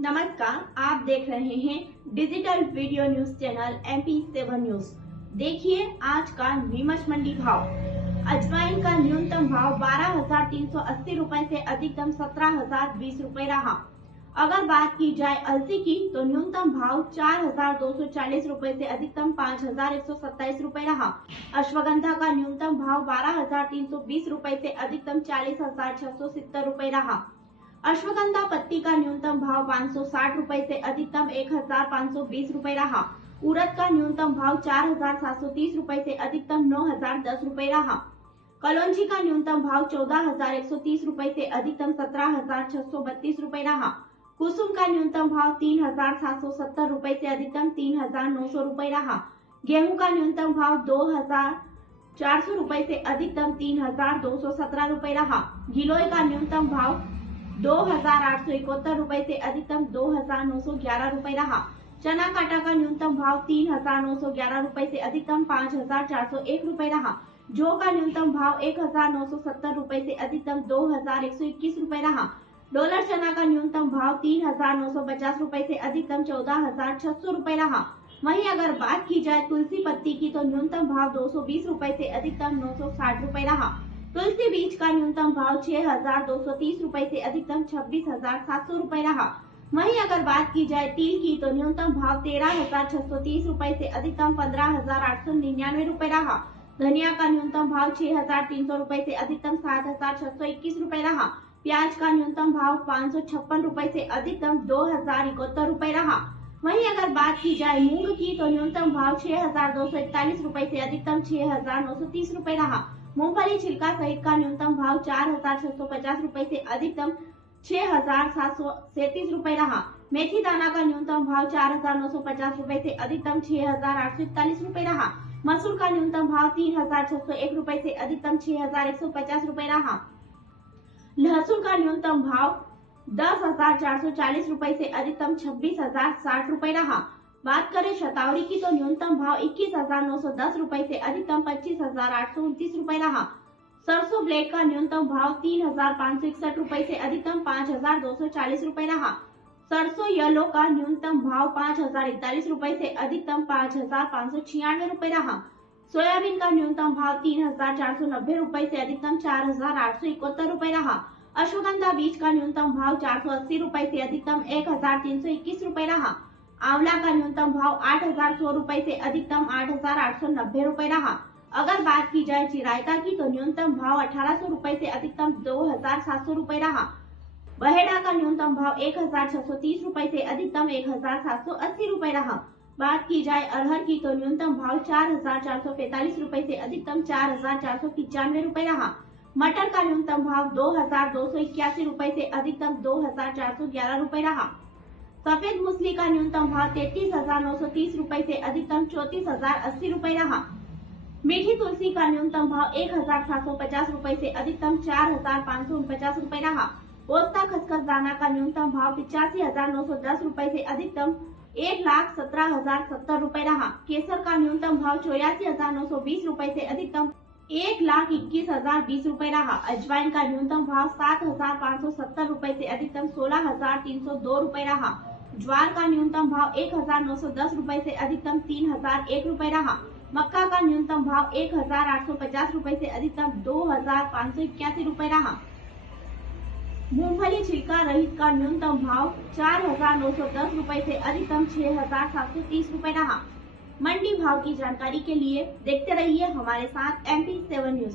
नमस्कार, आप देख रहे हैं digital video news channel MP7 news. देखिए आज का नीमच मंडी भाव। अजवाइन का न्यूनतम भाव 12,380 रुपए से अधिकतम 17,020 रुपए रहा। अगर बात की जाए अलसी की तो न्यूनतम भाव 4,240 रुपए से अधिकतम 5,127 रुपए रहा। अश्वगंधा का न्यूनतम भाव 12,320 रुपए से अधिकतम 40,670 रुपए रहा। अश्वगंधा पत्ती का न्यूनतम भाव 560 रुपए से अधिकतम 1,520 रुपए रहा। उड़द का न्यूनतम भाव 4,730 रुपए से अधिकतम 9,010 रुपए रहा। कलौंजी का न्यूनतम भाव 14,130 रुपए से अधिकतम 17,632 रुपए रहा। कुसुम का न्यूनतम भाव 3,770 रुपए से अधिकतम 3,900 रुपए रहा। गेहूं का न्यूनतम भाव 2,400 रुपए से अधिकतम 3,217 रुपए रहा। गिलोय का न्यूनतम भाव 2,871 रुपए से अधिकतम 2,911 रुपए रहा। चना काटा का न्यूनतम भाव 3,911 रुपए से अधिकतम 5,401 रुपए रहा। जौ का न्यूनतम भाव 1,970 रुपए से अधिकतम 2,121 रुपए रहा। डॉलर चना का न्यूनतम भाव 3,950 रुपए से अधिकतम 14,600 रुपए रहा। वहीं अगर बात की जाए तुलसी पत्ती की तो न्यूनतम भाव 220 रुपए से अधिकतम 960 रुपए रहा। तुलसी बीज का न्यूनतम भाव 6,230 रुपए से अधिकतम 26,700 रुपए रहा। वहीं अगर बात की जाए तिल की तो न्यूनतम भाव 13,630 रुपए से अधिकतम 15,899 रुपए रहा। धनिया का न्यूनतम भाव 6,300 रुपए से अधिकतम 7,621 रुपए रहा। प्याज का न्यूनतम भाव 556 रुपए से अधिकतम 2,071 रुपए रहा। वहीं अगर बात की जाए मूंग की तो न्यूनतम भाव 6,241 रुपए से अधिकतम 6,930 रुपए रहा। मूंगफली छिलका सहित का न्यूनतम भाव 4,650 रुपए से अधिकतम 6,737 रुपए रहा। मेथी दाना का न्यूनतम भाव 4,950 रुपए से अधिकतम 6,841 रुपए रहा। मसूर का न्यूनतम भाव 3,601 रुपए से अधिकतम 6,150 रुपए रहा। लहसुन का न्यूनतम भाव 10,440 रुपए से अधिकतम 26,060 रुपए रहा। बात करें शतावरी की तो न्यूनतम भाव 21,910 रुपए से अधिकतम 25,829 रुपए रहा। सरसों ब्लैक का न्यूनतम भाव 3,561 रुपए से अधिकतम 5,240 रुपए रहा। सरसों येलो का न्यूनतम भाव 5,041 रुपए से अधिकतम 5,596 रुपए रहा। सोयाबीन का न्यूनतम भाव 3,490 रुपए से अधिकतम 4,871 रुपए रहा। अश्वगंधा बीज का न्यूनतम भाव 480 रुपए से अधिकतम 1,321 रुपए रहा। आंवला का न्यूनतम भाव 8,100 रुपए से अधिकतम 8,890 रुपए रहा। अगर बात की जाए चिरायता की तो न्यूनतम भाव 1,800 रुपए से अधिकतम 2,700 रुपए रहा। बहेड़ा का न्यूनतम भाव 1,630 रुपए से अधिकतम 1,780 रुपए रहा। बात की जाए अरहर की तो न्यूनतम भाव 4,445 रुपए से अधिकतम 4,495 रुपए रहा। मटर का न्यूनतम भाव 2,281 रुपए से अधिकतम 2,411 रुपए रहा। सफेद मूसली का न्यूनतम भाव 33,930 रुपए से अधिकतम 34,080 रुपए रहा। मीठी तुलसी का न्यूनतम भाव 1,750 रुपए से अधिकतम 4,549 रुपए रहा। पोस्ता खसखस दाना का न्यूनतम भाव 85,910 रुपए से अधिकतम 1,17,070 रुपए रहा। केसर का न्यूनतम भाव 84,920 रुपए से अधिकतम 1,21,020 रुपए रहा। अजवाइन का न्यूनतम भाव 7,570 रुपए से अधिकतम 16,302 रुपए रहा। ज्वार का न्यूनतम भाव 1,910 रुपए से अधिकतम 3,001 रुपए रहा। मक्का का न्यूनतम भाव 1,850 रुपए से अधिकतम 2,581 रुपए रहा। मूंगफली छिलका रहित का न्यूनतम भाव 4,910 रुपए से अधिकतम 6,730 रुपए रहा। मंडी भाव की जानकारी के लिए देखते रहिए हमारे साथ MP7 न्यूज।